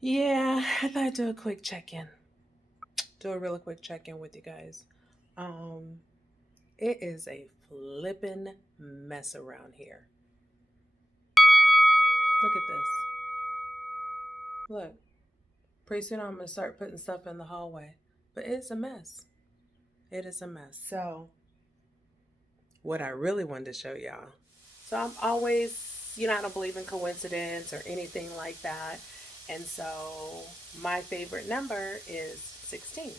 Yeah, I thought I'd do a quick check-in. Do a really quick check-in with you guys. Um, it is a flippin' mess around here. Look at this. Look, pretty soon I'm gonna start putting stuff in the hallway. But it's a mess. It is a mess. So, what I really wanted to show y'all. So I'm always, I don't believe in coincidence or anything like that. And so my favorite number is 16.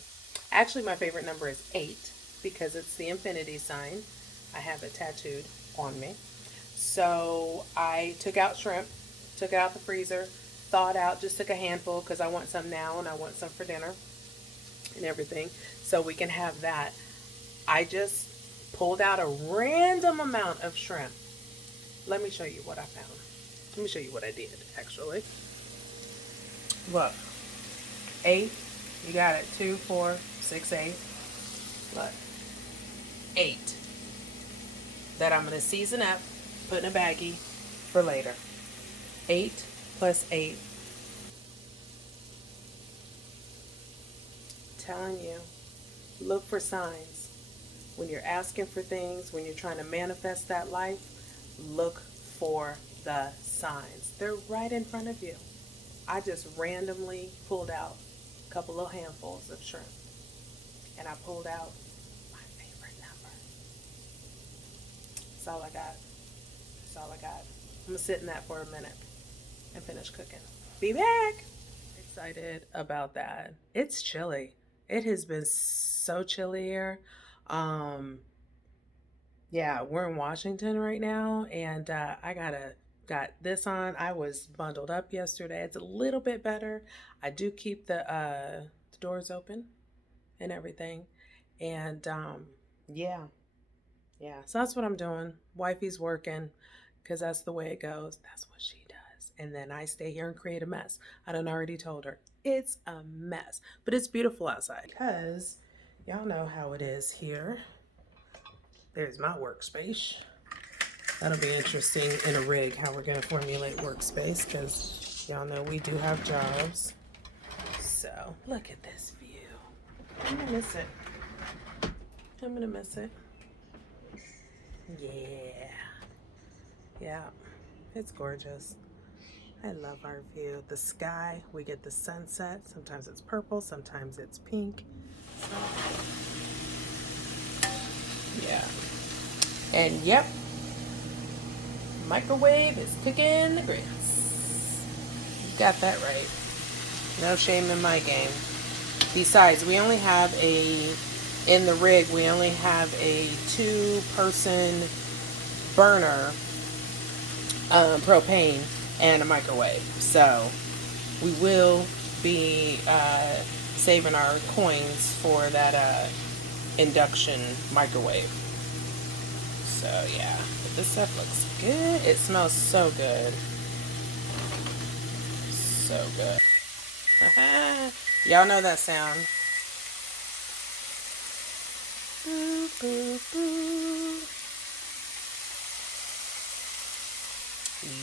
Actually, my favorite number is 8 because it's the infinity sign. I have it tattooed on me. So I took out shrimp, took it out the freezer, thawed out, just took a handful because I want some now and I want some for dinner and everything. So we can have that. I just pulled out a random amount of shrimp. Let me show you what I found. Let me show you what I did, actually. Look, 8. You got it. 2, 4, 6, 8. Look, 8 that I'm going to season up, put in a baggie for later. 8 plus 8. Telling you, look for signs. When you're asking for things, when you're trying to manifest that life, look for the signs. They're right in front of you. I just randomly pulled out a couple little handfuls of shrimp and I pulled out my favorite number. That's all I got. That's all I got. I'm gonna sit in that for a minute and finish cooking. Be back. Excited about that. It's chilly. It has been so chilly here. Um, yeah, we're in Washington right now, and I got this on. I was bundled up yesterday. It's a little bit better. I do keep the doors open and everything, and yeah, yeah. So that's what I'm doing. Wifey's working because that's the way it goes. That's what she does, and then I stay here and create a mess. I done already told her it's a mess, but it's beautiful outside because y'all know how it is here. There's my workspace. That'll be interesting in a rig how we're going to formulate workspace because y'all know we do have jobs. So look at this view. I'm going to miss it. I'm going to miss it. Yeah. Yeah. It's gorgeous. I love our view. The sky, we get the sunset. Sometimes it's purple, sometimes it's pink. So, yeah. And yep, microwave is cooking the grits. You got that right. No shame in my game. Besides, we only have in the rig, we only have a 2-person burner, propane, and a microwave. So we will be saving our coins for that induction microwave. So yeah, but this stuff looks good. It smells so good. So good. Y'all know that sound. Boo, boo, boo.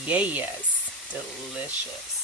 Yes, delicious.